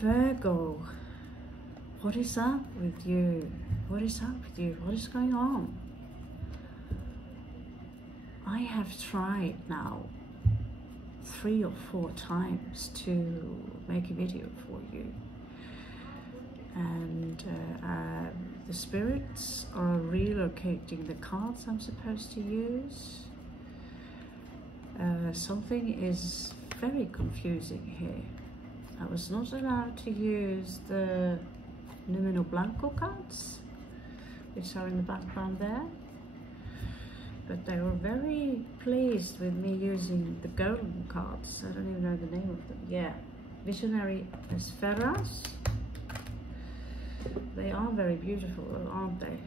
Virgo, what is up with you? What is up with you? What is going on? I have tried now 3 or 4 times to make a video for you, and the spirits are relocating the cards I'm supposed to use. Something is very confusing here. I was not allowed to use the Numino Blanco cards, which are in the background there, but they were very pleased with me using the golden cards. I don't even know the name of them. Yeah, Visionary Esferas. They are very beautiful, aren't they?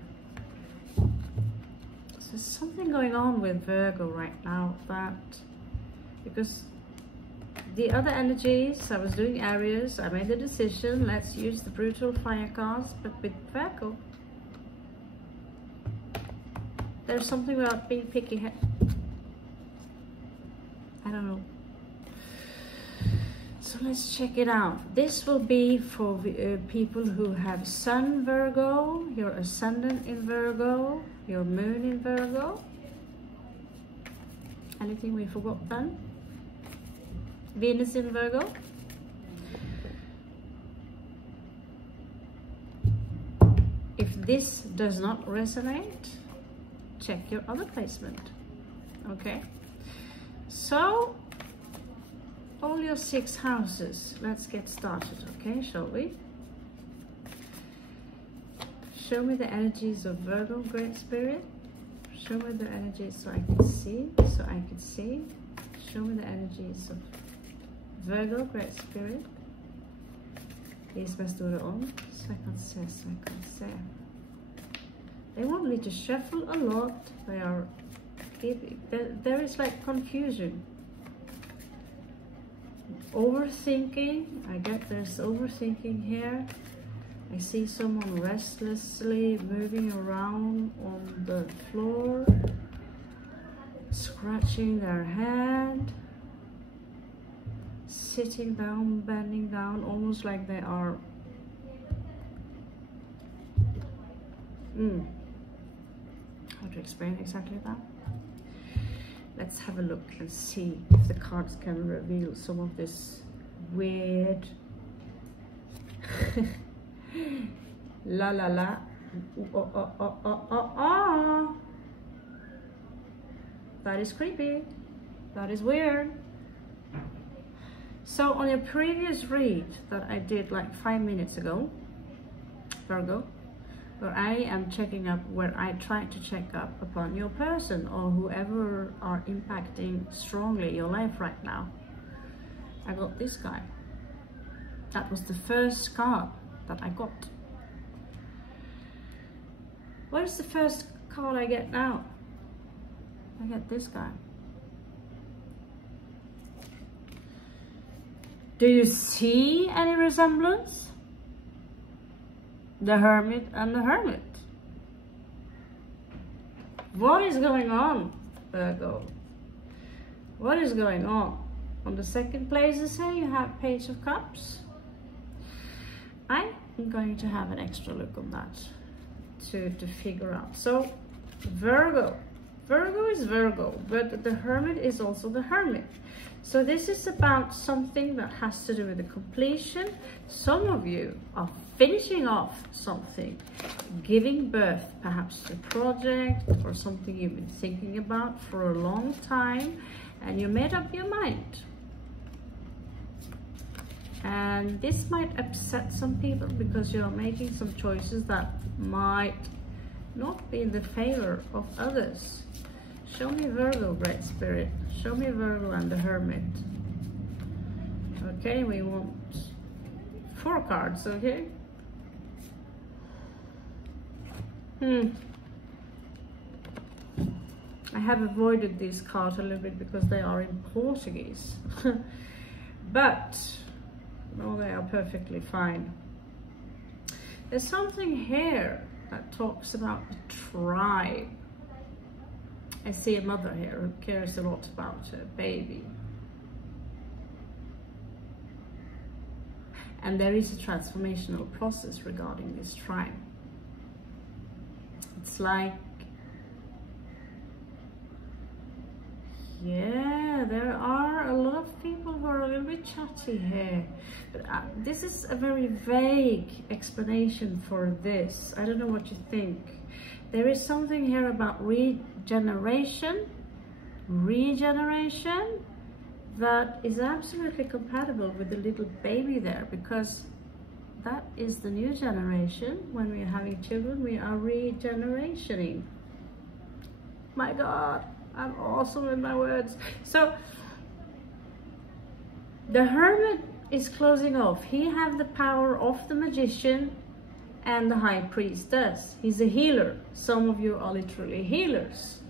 So there's something going on with Virgo right now, that because the other energies, I was doing Aries, I made the decision, let's use the brutal fire cards, but with Virgo, there's something about being picky here. I don't know. So let's check it out. This will be for people who have Sun Virgo, your Ascendant in Virgo, your Moon in Virgo. Anything we forgot then? Venus in Virgo. If this does not resonate, check your other placement. Okay, so all your 6 houses, let's get started. Okay, shall we? Show me the energies of Virgo, Great Spirit. Show me the energies so I can see, show me the energies of Virgo, Great Spirit. Vis meg store ånd, så jeg kan se, They want me to shuffle a lot. They are giving, there is like confusion. Overthinking, I get there's overthinking here. I see someone restlessly moving around on the floor, scratching their head, sitting down, bending down, almost like they are how to explain exactly that? Let's have a look and see if the cards can reveal some of this weird la la la that is creepy, that is weird. So on your previous read that I did like 5 minutes ago, Virgo, where I am checking up, where I try to check up upon your person or whoever are impacting strongly your life right now, I got this guy. That was the first card that I got. What is the first card I get now? I get this guy. Do you see any resemblance? The Hermit and the Hermit. What is going on, Virgo? What is going on? On the second place here you have Page of Cups. I'm going to have an extra look on that to figure out. So Virgo is Virgo, but the Hermit is also the Hermit. So this is about something that has to do with the completion. Some of you are finishing off something, giving birth perhaps to a project or something you've been thinking about for a long time, and you made up your mind. And this might upset some people because you're making some choices that might not be in the favor of others. Show me Virgo, Great Spirit. Show me Virgo and the Hermit. Okay, we want 4 cards, okay? I have avoided these cards a little bit because they are in Portuguese. But, no, they are perfectly fine. There's something here that talks about a tribe. I see a mother here who cares a lot about her baby. And there is a transformational process regarding this tribe. It's like, yeah, there are a lot of people who are a little bit chatty here. But this is a very vague explanation for this. I don't know what you think. There is something here about regeneration that is absolutely compatible with the little baby there, because that is the new generation. When we are having children, we are regenerationing. My God, I'm awesome with my words. So the hermit is closing off. He has the power of the magician and the high priestess. He's a healer. Some of you are literally healers.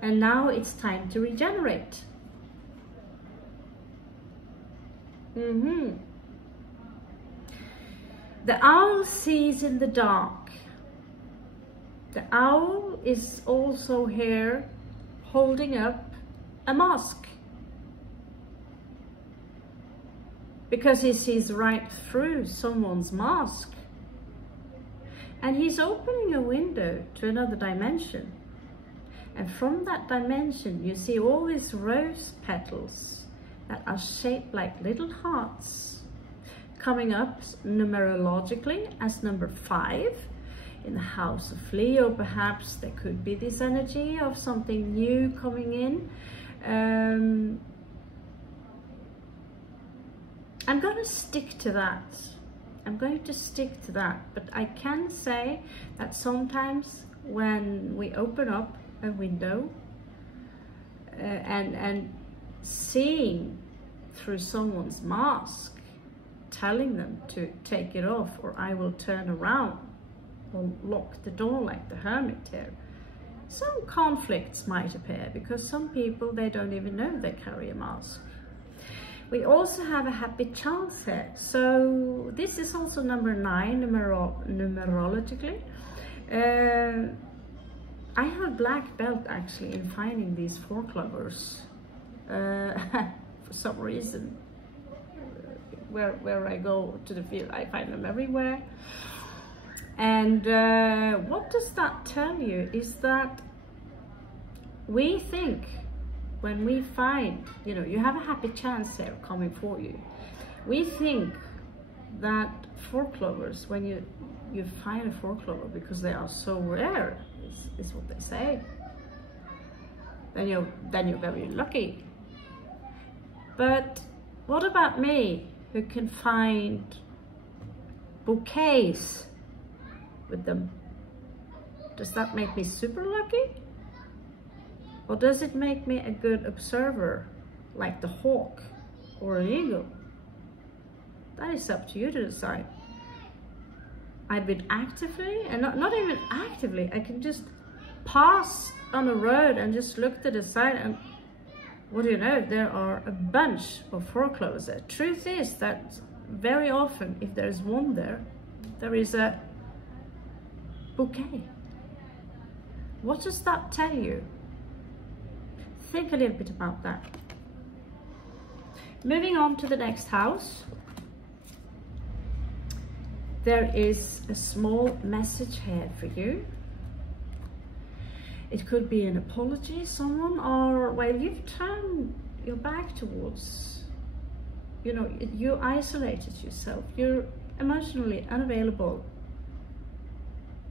And now it's time to regenerate. The owl sees in the dark. The owl is also here holding up a mask, because he sees right through someone's mask, and he's opening a window to another dimension. And from that dimension you see all these rose petals that are shaped like little hearts, coming up numerologically as number 5 in the house of Leo. Perhaps there could be this energy of something new coming in. I'm going to stick to that. But I can say that sometimes when we open up a window and seeing through someone's mask, telling them to take it off, or I will turn around or lock the door like the hermit here, some conflicts might appear, because some people, they don't even know they carry a mask. We also have a happy chance here. So this is also number 9 numerologically. I have black belt actually in finding these 4 clovers for some reason. Where I go to the field, I find them everywhere. And what does that tell you is that we think, when we find, you have a happy chance here coming for you. We think that 4 clovers, when you find a 4 clover, because they are so rare, is what they say, then you're very lucky. But what about me, who can find bouquets with them? Does that make me super lucky? Or does it make me a good observer, like the hawk or an eagle? That is up to you to decide. I've been actively, and not even actively, I can just pass on a road and just look to the side, and what do you know, there are a bunch of 4 clovers there. Truth is that very often, if there's one there, there is a bouquet. What does that tell you? Think a little bit about that. Moving on to the next house. There is a small message here for you. It could be an apology, someone, or, well, you've turned your back towards, you isolated yourself. You're emotionally unavailable,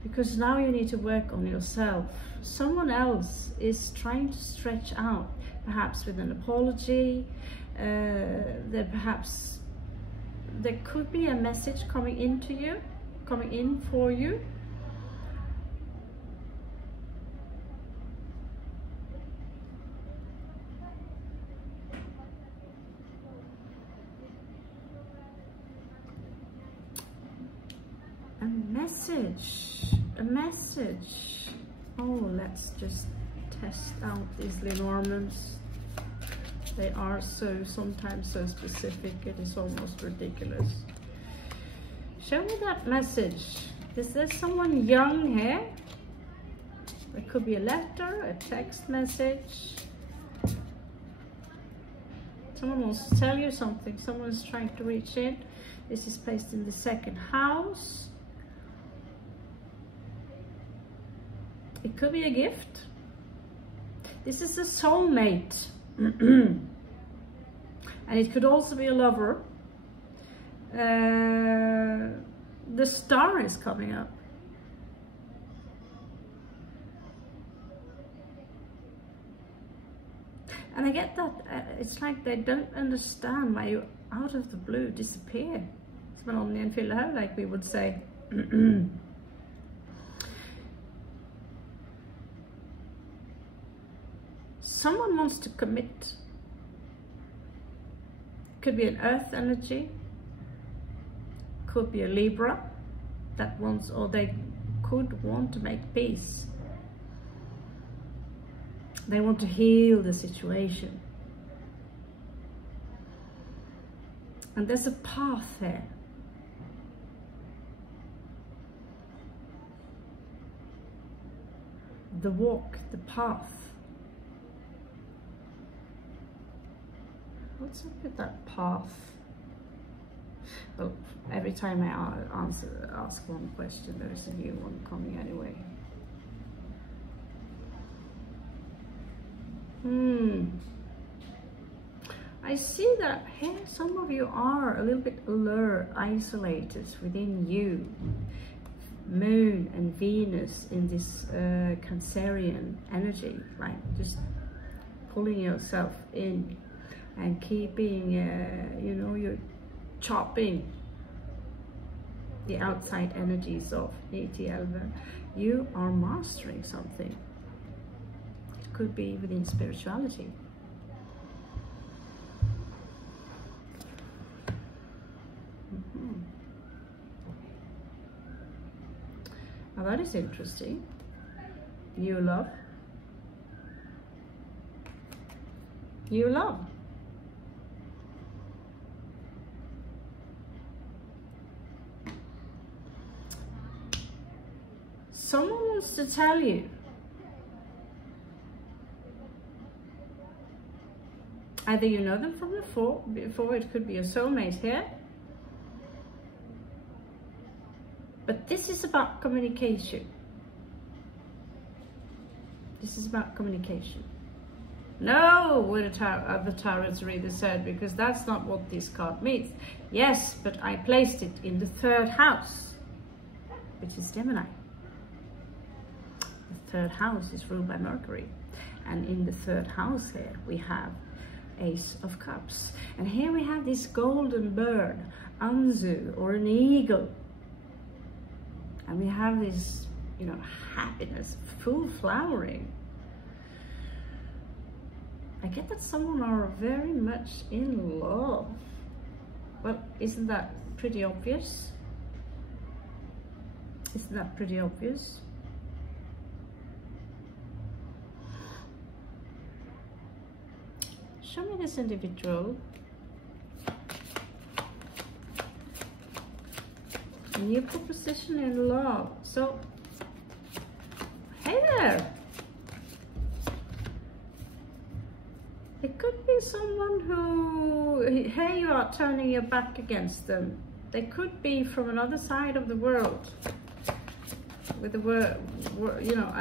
because now you need to work on yourself. Someone else is trying to stretch out, perhaps with an apology. There could be a message coming in for you. A message. Oh, let's just test out these Lenormands. They are sometimes so specific, it is almost ridiculous. Show me that message. Is there someone young here? It could be a letter, a text message. Someone wants to tell you something. Someone is trying to reach in. This is placed in the second house. It could be a gift. This is a soulmate. And it could also be a lover. The star is coming up. And I get that it's like they don't understand why you out of the blue disappear. Som en ånd I en fyllehaug, like we would say. Someone wants to commit. Could be an earth energy. Could be a Libra that wants, or they could want to make peace. They want to heal the situation. And there's a path there. The walk, the path. What's up with that path? Well, every time I ask one question, there is a new one coming anyway. I see that here some of you are a little bit alert, isolated within you. Moon and Venus in this Cancerian energy, like just pulling yourself in and keeping, you know, you're chopping the outside energies of 9011. You are mastering something. It could be within spirituality. Now that is interesting. You love. You love. Someone wants to tell you either you know them from before, it could be a soulmate here. But this is about communication. This is about communication. No, what the tarot's reader said, because that's not what this card means. Yes, but I placed it in the third house, which is Gemini. The third house is ruled by Mercury. And in the third house here, we have Ace of Cups. And here we have this golden bird, Anzu, or an eagle. And we have this, you know, happiness, full flowering. I get that someone are very much in love. Well, isn't that pretty obvious? Isn't that pretty obvious? Show me this individual. New proposition in love. So, hey there. It could be someone who, here you are turning your back against them. They could be from another side of the world. With the word, you know,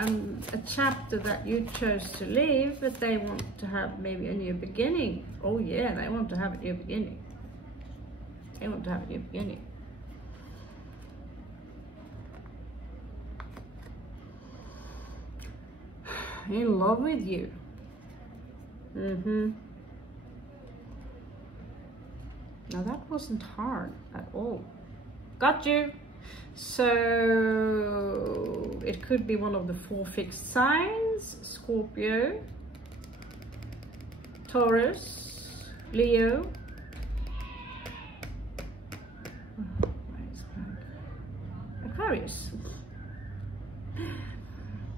a chapter that you chose to leave, but they want to have maybe a new beginning. Oh yeah, they want to have a new beginning. They want to have a new beginning. In love with you. Now that wasn't hard at all. Got you. So it could be one of the 4 fixed signs: Scorpio, Taurus, Leo, Aquarius.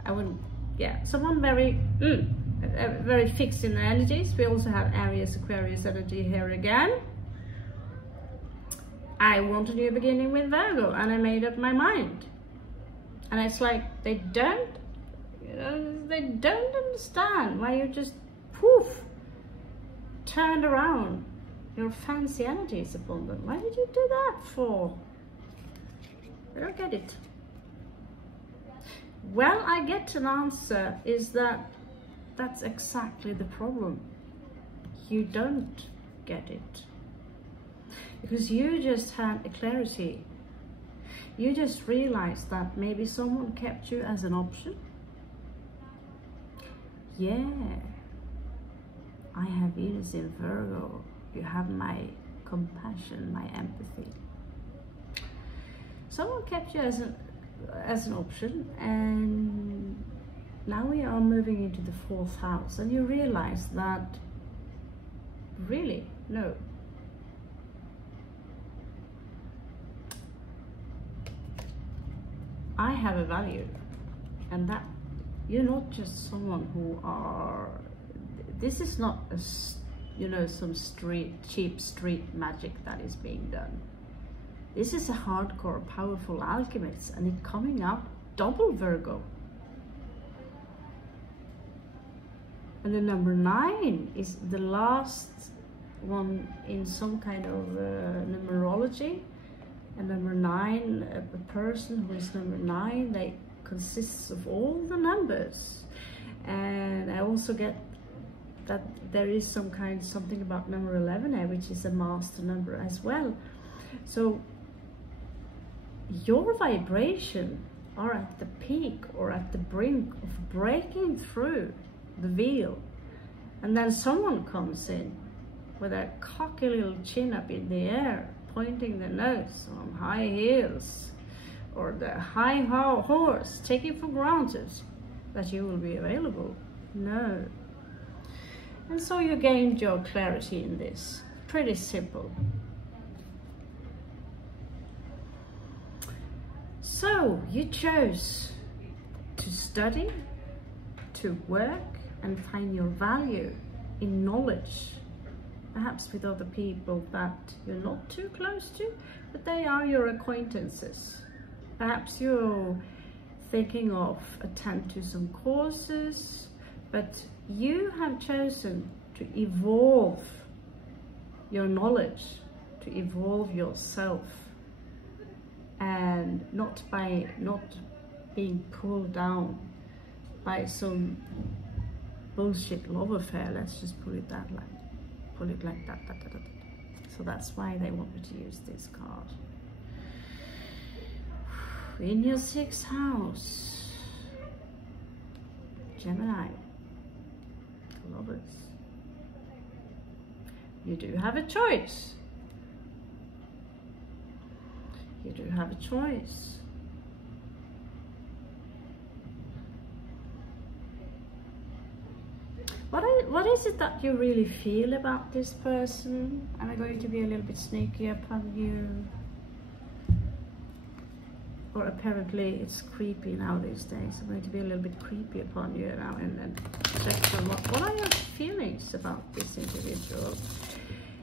I wouldn't. Yeah, someone very fixed in the energies. We also have Aries, Aquarius energy here again. I want a new beginning with Virgo, and I made up my mind. And it's like they don't, you know, they don't understand why you just poof turned around your fancy energies upon them. Why did you do that for? I don't get it. Well, I get an answer, is that that's exactly the problem. You don't get it. Because you just had a clarity. You just realized that maybe someone kept you as an option. Yeah, I have Venus in Virgo. You have my compassion, my empathy. Someone kept you as an option, and now we are moving into the 4th house, and you realize that really, no. I have a value, and that you're not just someone who are, this is not a, you know, some cheap street magic that is being done. This is a hardcore, powerful alchemist, and it's coming up double Virgo. And the number 9 is the last one in some kind of numerology. And number 9, a person who is number 9, they consists of all the numbers. And I also get that there is something about number 11, which is a master number as well. So your vibration are at the peak or at the brink of breaking through the veil, and then someone comes in with a cocky little chin up in the air, pointing the nose on high heels, or the high horse, taking for granted that you will be available. No. And so you gained your clarity in this. Pretty simple. So you chose to study, to work, and find your value in knowledge, perhaps with other people that you're not too close to, but they are your acquaintances. Perhaps you're thinking of attend to some courses, but you have chosen to evolve your knowledge, to evolve yourself, and not being pulled down by some bullshit love affair. Let's just put it that like that. So that's why they want me to use this card. In your 6th house, Gemini, Lovers. You do have a choice. You do have a choice. What is it that you really feel about this person? Am I going to be a little bit sneaky upon you? Or apparently it's creepy now these days. I'm going to be a little bit creepy upon you now and check for what are your feelings about this individual?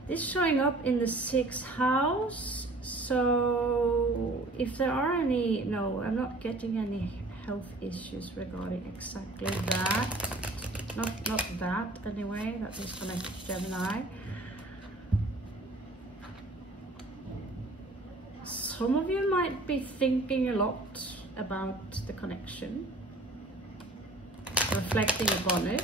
This showing up in the 6th house. So if there are any, no, I'm not getting any health issues regarding exactly that. Not that anyway, that is connected to Gemini. Some of you might be thinking a lot about the connection, reflecting upon it.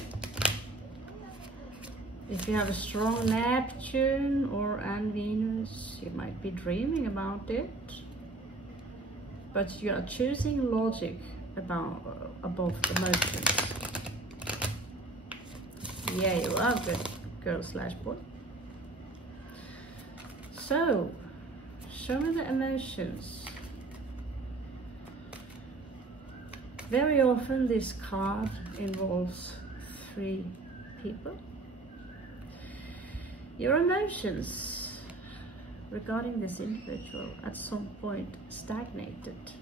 If you have a strong Neptune or Venus, you might be dreaming about it, but you are choosing logic above emotions. Yeah, you are a good girl/boy. So, show me the emotions. Very often this card involves 3 people. Your emotions regarding this individual at some point stagnated.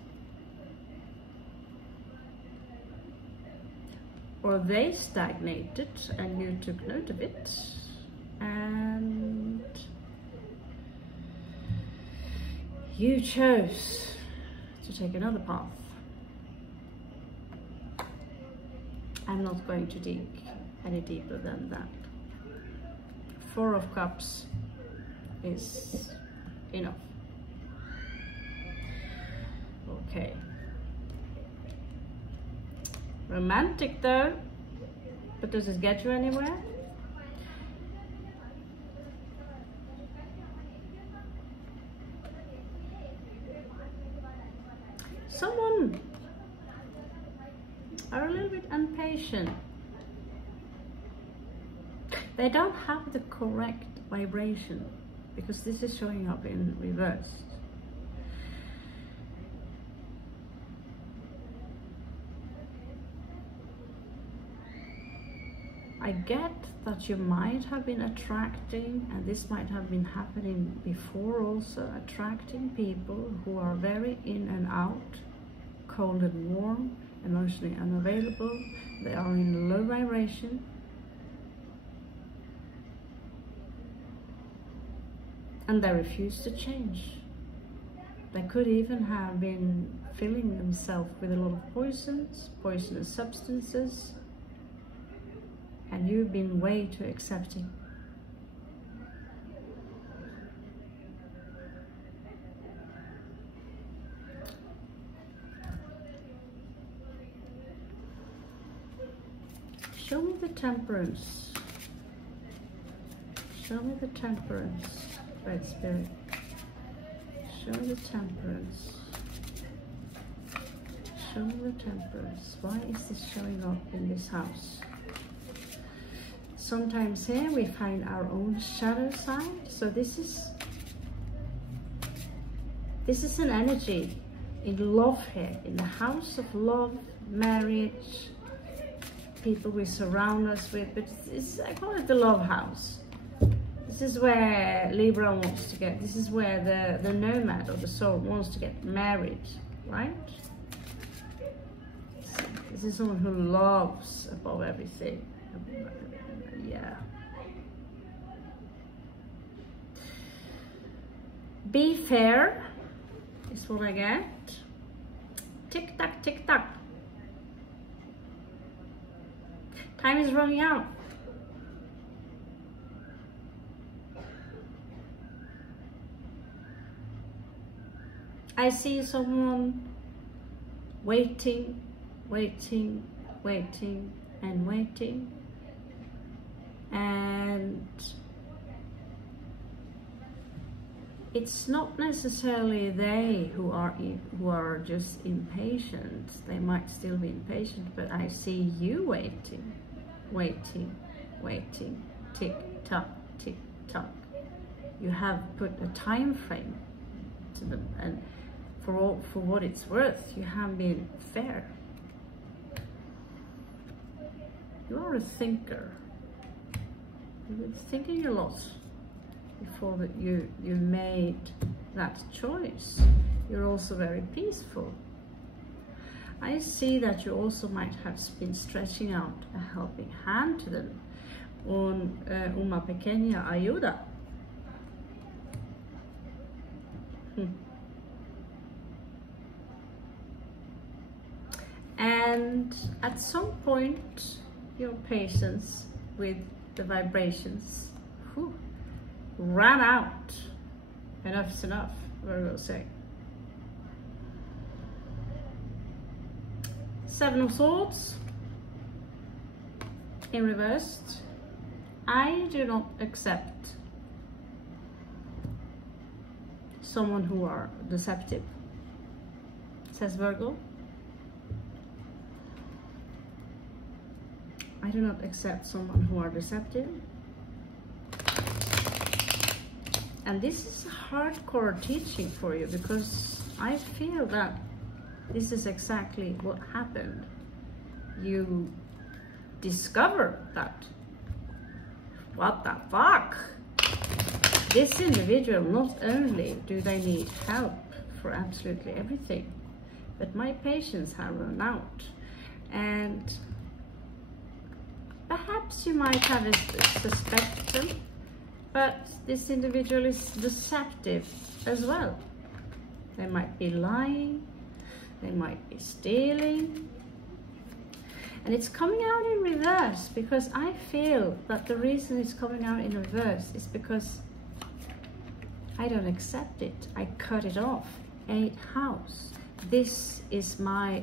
Or they stagnated and you took note of it, and you chose to take another path. I'm not going to dig any deeper than that. Four of Cups is enough. Okay. Romantic though, but does it get you anywhere? Someone are a little bit impatient. They don't have the correct vibration because this is showing up in reverse. I get that you might have been attracting, and this might have been happening before also, attracting people who are very in and out, cold and warm, emotionally unavailable. They are in low vibration. And they refuse to change. They could even have been filling themselves with a lot of poisons, poisonous substances, and you've been way too accepting. Show me the Temperance. Show me the Temperance, Red Spirit. Show me the Temperance. Show me the Temperance. Why is this showing up in this house? Sometimes here we find our own shadow side. So this is an energy in love here, in the house of love, marriage, people we surround us with, but I call it the love house. This is where Libra wants to get, this is where the nomad or the soul wants to get married, right? This is someone who loves above everything. Yeah. Be fair is what I get. Tick tock, tick tock. Time is running out. I see someone waiting, waiting, waiting, and waiting. And it's not necessarily they who are just impatient. They might still be impatient, but I see you waiting, waiting, waiting, tick tock, tick tock. You have put a time frame to them, and for what it's worth, you have been fair. You are a thinker. You've been thinking a lot before that you made that choice. You're also very peaceful. I see that you also might have been stretching out a helping hand to them. Una pequeña ayuda. And at some point, your patience with the vibrations ran out. Enough's enough, Virgo say. Seven of Swords in reversed. I do not accept someone who are deceptive, says Virgo. I do not accept someone who are deceptive. And this is hardcore teaching for you, because I feel that this is exactly what happened. You discover that, what the fuck? This individual, not only do they need help for absolutely everything, but my patience have run out. And perhaps you might have a suspicion, but this individual is deceptive as well. They might be lying, they might be stealing. And it's coming out in reverse because I feel that the reason it's coming out in reverse is because I don't accept it. I cut it off. 8th house. This is my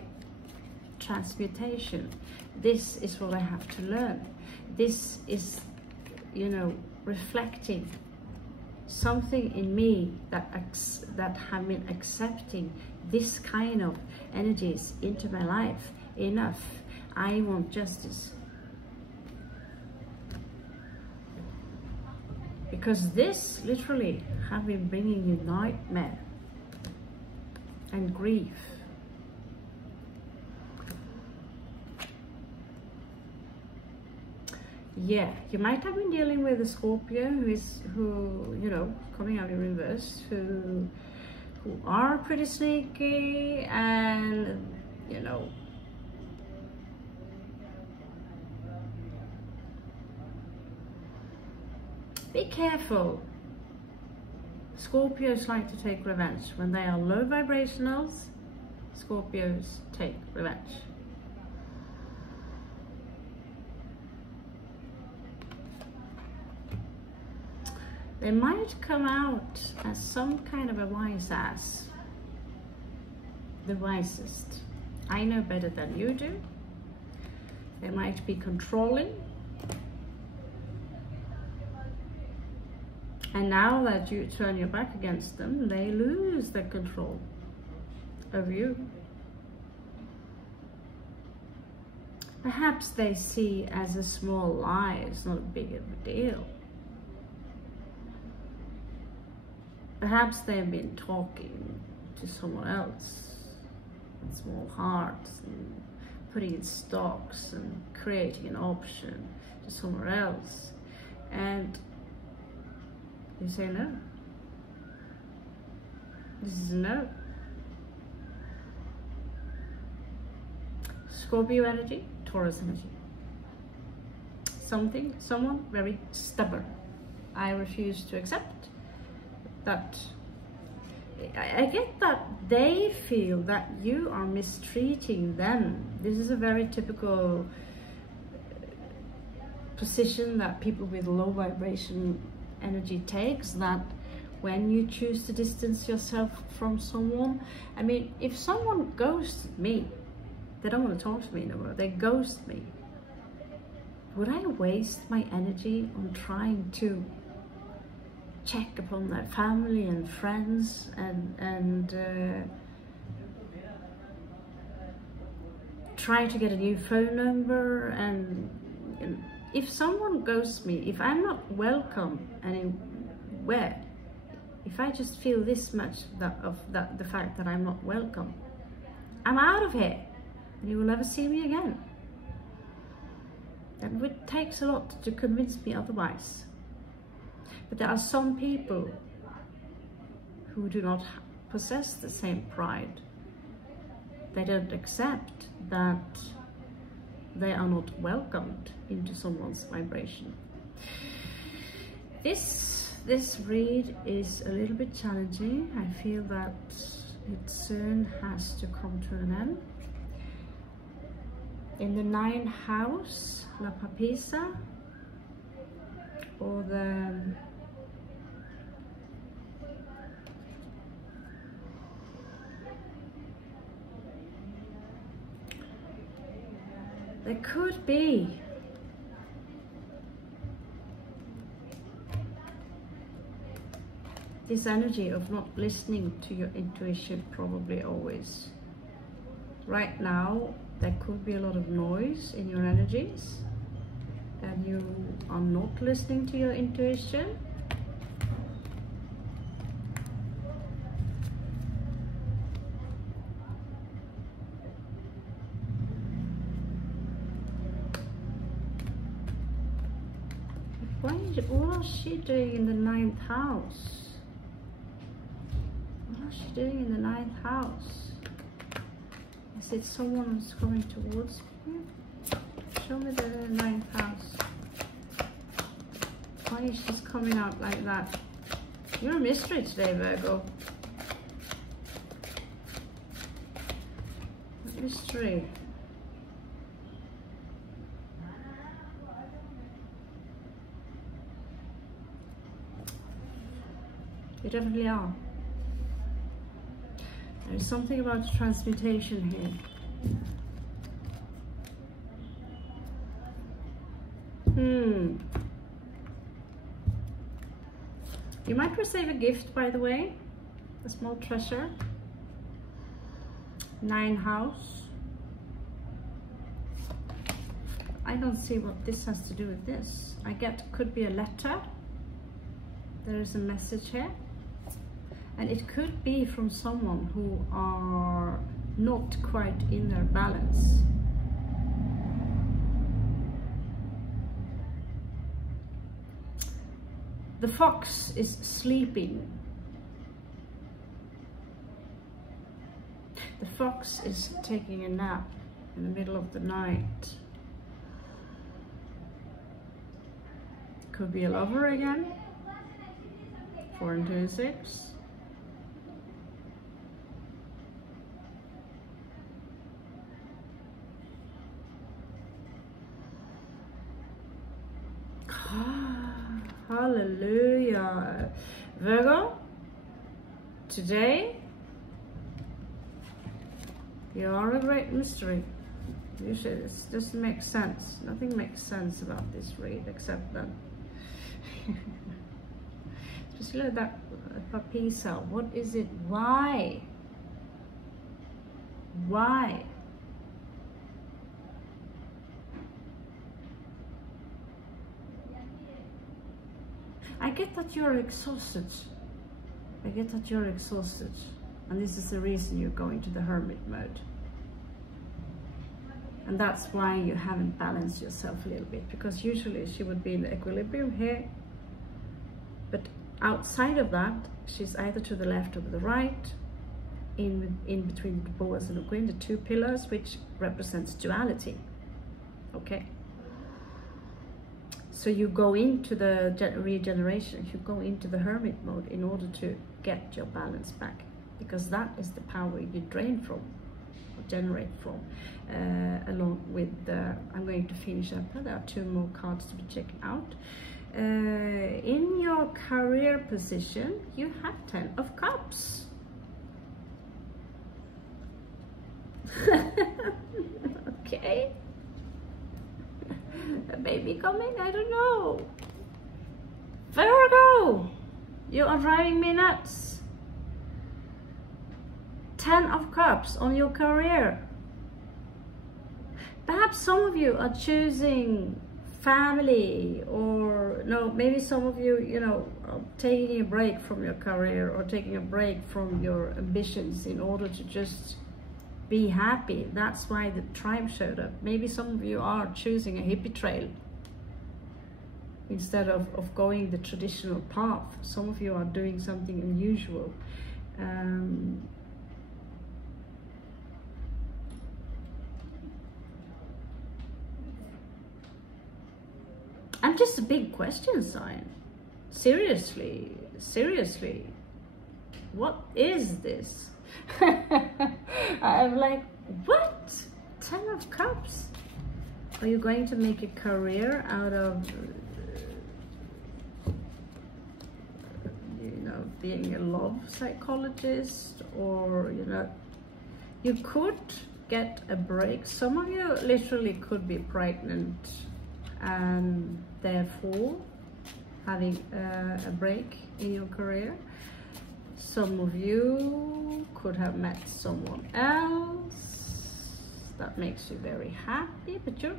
transmutation. This is what I have to learn. This is, you know, reflecting something in me that have been accepting this kind of energies into my life. Enough. I want justice. Because this literally have been bringing you nightmare and grief. Yeah, you might have been dealing with a Scorpio who you know, coming out in reverse, who are pretty sneaky and, you know, be careful. Scorpios like to take revenge. When they are low vibrationals, Scorpios take revenge. They might come out as some kind of a wise ass. The wisest. I know better than you do. They might be controlling. And now that you turn your back against them, they lose their control of you. Perhaps they see as a small lie, it's not a big of a deal. Perhaps they've been talking to someone else with small hearts and putting in stocks and creating an option to somewhere else. And you say no. This is a no. Scorpio energy, Taurus energy. Someone very stubborn. I refuse to accept that. I get that they feel that you are mistreating them. This is a very typical position that people with low vibration energy takes, that when you choose to distance yourself from someone, I mean, if someone ghosted me, they don't want to talk to me anymore, they ghost me, would I waste my energy on trying to check upon their family and friends and try to get a new phone number? And if someone ghosts me, if I'm not welcome anywhere, if I just feel this much the fact that I'm not welcome, I'm out of here and you will never see me again. And it takes a lot to convince me otherwise. But there are some people who do not possess the same pride. They don't accept that they are not welcomed into someone's vibration. This read is a little bit challenging. I feel that it soon has to come to an end. In the 9th house, La Papisa, or the there could be this energy of not listening to your intuition, probably always. Right now, there could be a lot of noise in your energies and you are not listening to your intuition. What is she doing in the 9th house? What is she doing in the 9th house? Is it someone who's coming towards me? Show me the 9th house. Why is she coming out like that? You're a mystery today, Virgo. Mystery. You definitely are. There's something about transmutation here. You might receive a gift, by the way, a small treasure. 9th house. I don't see what this has to do with this. I get, could be a letter. There is a message here. And it could be from someone who are not quite in their balance. The fox is sleeping. The fox is taking a nap in the middle of the night. Could be a lover again. 4 and 2 and 6. Hallelujah. Virgo, today you are a great mystery. Usually this doesn't make sense. Nothing makes sense about this read except that especially that papisa. What is it? Why? Why? I get that you're exhausted. I get that you're exhausted. And this is the reason you're going to the hermit mode. And that's why you haven't balanced yourself a little bit. Because usually she would be in the equilibrium here. But outside of that, she's either to the left or to the right. In between the Boaz and the Queen, the 2 pillars, which represents duality. Okay? So you go into the regeneration, you go into the hermit mode in order to get your balance back, because that is the power you drain from, or generate from, along with the, I'm going to finish up, there are 2 more cards to be checked out. In your career position, you have 10 of Cups. Okay. A baby coming? I don't know. Virgo, you are driving me nuts. 10 of Cups on your career. Perhaps some of you are choosing family, or no, maybe some of you, you know, are taking a break from your career or taking a break from your ambitions in order to just be happy. That's why the tribe showed up. Maybe some of you are choosing a hippie trail instead of going the traditional path. Some of you are doing something unusual. I'm just a big question sign. Seriously, seriously, what is this? I'm like, what? 10 of Cups? Are you going to make a career out of, you know, being a love psychologist? Or, you know, you could get a break. Some of you literally could be pregnant and therefore having a break in your career. Some of you could have met someone else that makes you very happy, but you're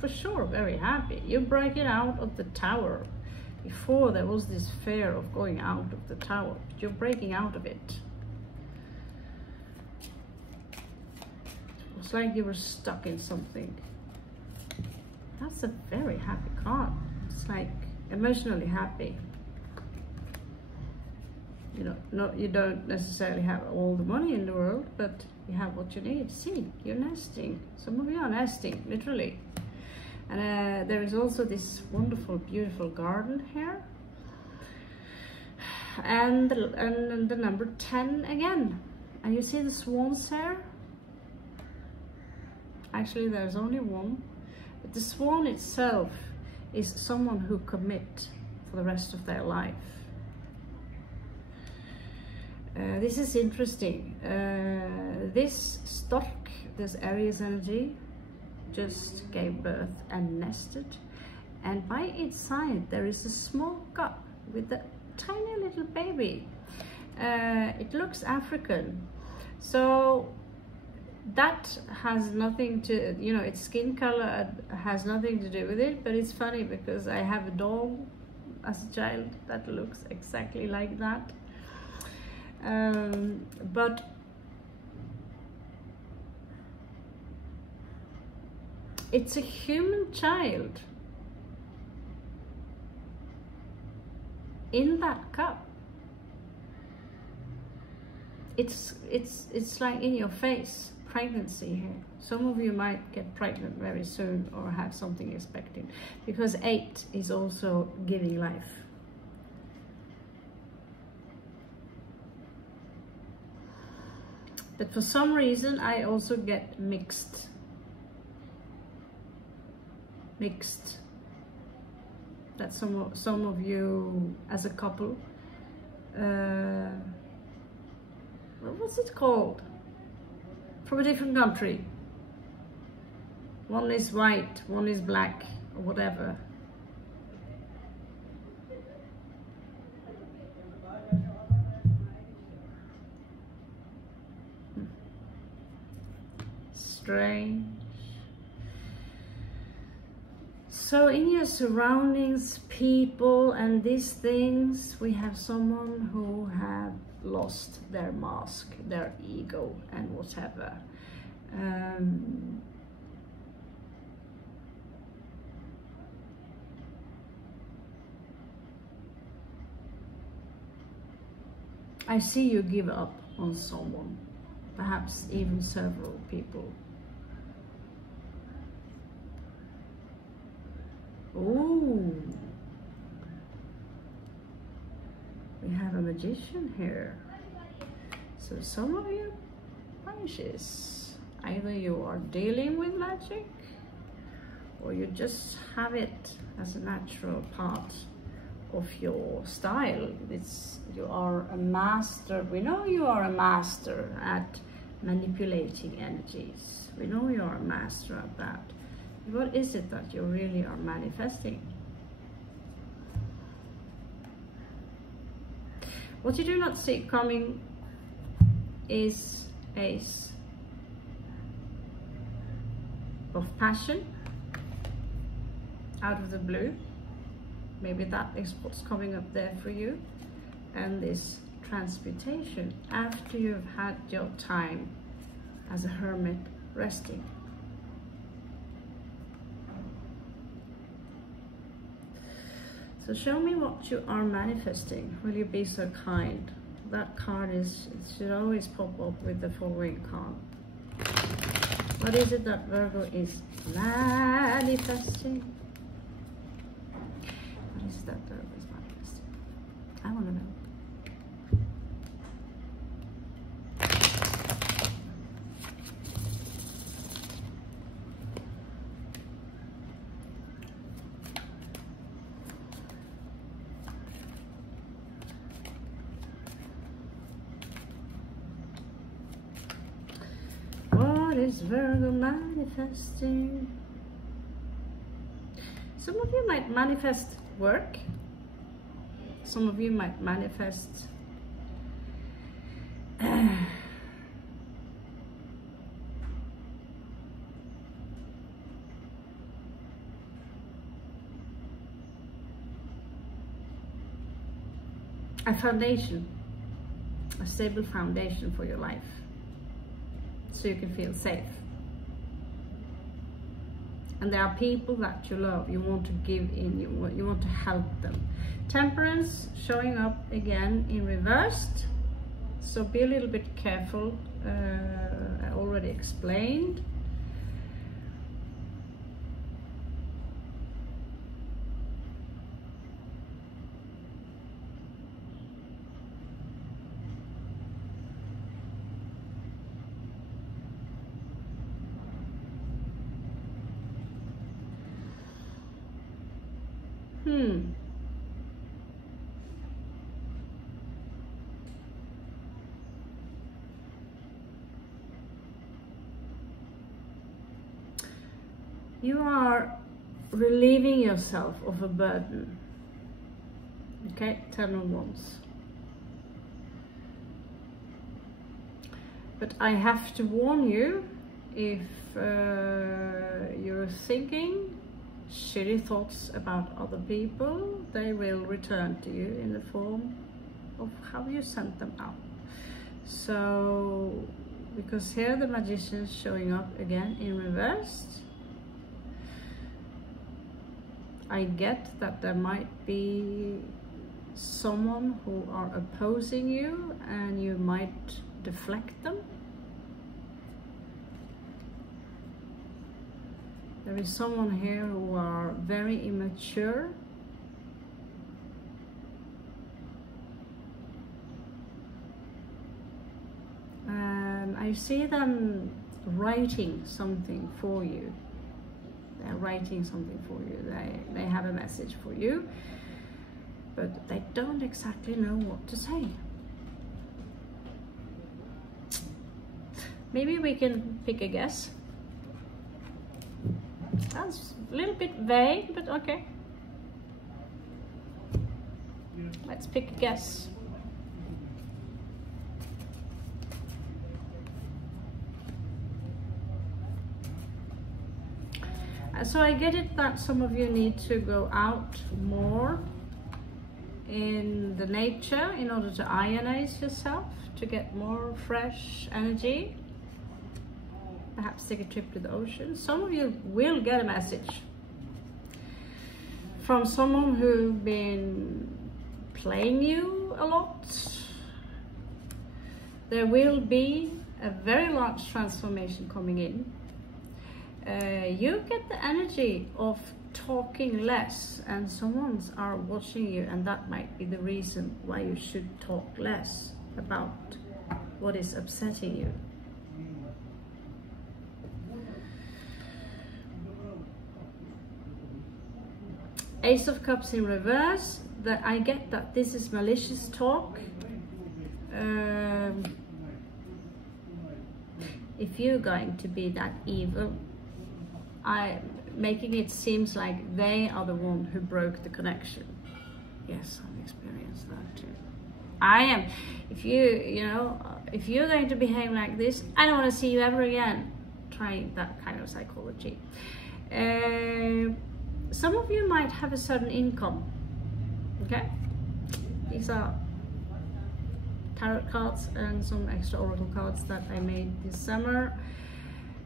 for sure very happy. You're breaking out of the tower. Before there was this fear of going out of the tower, but you're breaking out of it. It's like you were stuck in something. That's a very happy card. It's like emotionally happy. You know, you don't necessarily have all the money in the world, but you have what you need. See, you're nesting. Some of you are nesting, literally. And there is also this wonderful, beautiful garden here. And the number 10 again. And you see the swans here? Actually, there's only one. But the swan itself is someone who commit for the rest of their life. This is interesting. This stork, this Aries energy, just gave birth and nested, and by its side there is a small cup with a tiny little baby. It looks African, so that has nothing to, you know, its skin color has nothing to do with it. But it's funny because I have a doll as a child that looks exactly like that. But it's a human child in that cup. It's like in your face, pregnancy here. Some of you might get pregnant very soon or have something expecting, because 8 is also giving life. But for some reason I also get mixed. That some of you as a couple, what's it called? From a different country. One is white, one is black, or whatever. Strange. So in your surroundings, people and these things, we have someone who have lost their mask, their ego and whatever. I see you give up on someone, perhaps even several people. Oh, we have a magician here. So some of you Pisces, either you are dealing with magic or you just have it as a natural part of your style. You are a master. We know you are a master at manipulating energies. We know you are a master at that. What is it that you really are manifesting? What you do not see coming is Ace of Passion out of the blue. Maybe that is what's coming up there for you. And this transmutation after you've had your time as a hermit resting. So show me what you are manifesting. Will you be so kind? That card it should always pop up with the following card. What is it that Virgo is manifesting? What is that Virgo is manifesting? I want to know. Is Virgo manifesting? Some of you might manifest work. Some of you might manifest a foundation, a stable foundation for your life, so you can feel safe. And there are people that you love, you want to give in, you want to help them. Temperance showing up again in reversed, so be a little bit careful. I already explained. You are relieving yourself of a burden. Okay, 10 of Wands. But I have to warn you, if you're thinking shitty thoughts about other people, they will return to you in the form of how you sent them out. So, because here the Magician is showing up again in reverse, I get that there might be someone who are opposing you and you might deflect them. There is someone here who are very immature. And I see them writing something for you. They're writing something for you. They have a message for you, but they don't exactly know what to say. Maybe we can pick a guess. That's a little bit vague, but okay. Let's pick a guess. So I get it that some of you need to go out more in the nature in order to ionize yourself, to get more fresh energy. Perhaps take a trip to the ocean. Some of you will get a message from someone who's been playing you a lot. There will be a very large transformation coming in. You get the energy of talking less, and someone's are watching you, and that might be the reason why you should talk less about what is upsetting you. Ace of Cups in reverse. That I get that this is malicious talk. If you're going to be that evil, I'm making it seems like they are the one who broke the connection. Yes, I've experienced that too. I am. If if you're going to behave like this, I don't want to see you ever again. Trying that kind of psychology. Some of you might have a certain income. Okay, these are tarot cards and some extra oracle cards that I made this summer.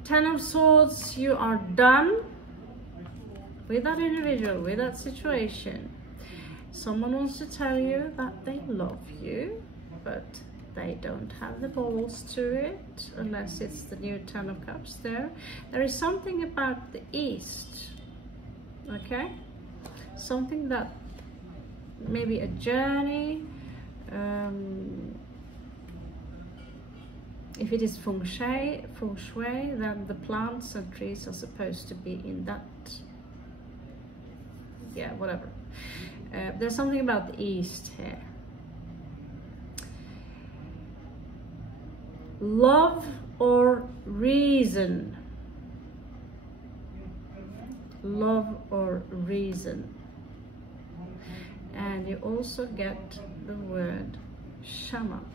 10 of Swords, you are done with that individual, with that situation. Someone wants to tell you that they love you, but they don't have the balls to it, unless it's the new 10 of Cups there. There is something about the East, okay? Something that, maybe a journey. If it is feng shui, then the plants and trees are supposed to be in that, yeah, whatever. There's something about the East here. Love or reason? Love or reason? And you also get the word shaman.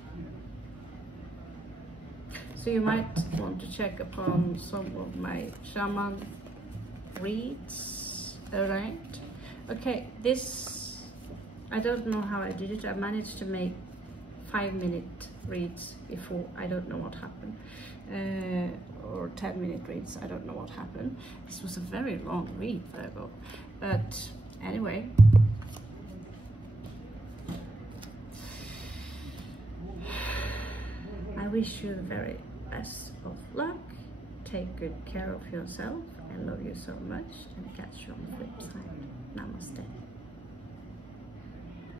So you might want to check upon some of my shaman reads. Alright. Okay, this, I don't know how I did it. I managed to make 5-minute reads before. I don't know what happened. Or 10-minute reads. I don't know what happened. This was a very long read, Virgo. But anyway. I wish you the very best of luck. Take good care of yourself. I love you so much, and catch you on the flip side. Namaste.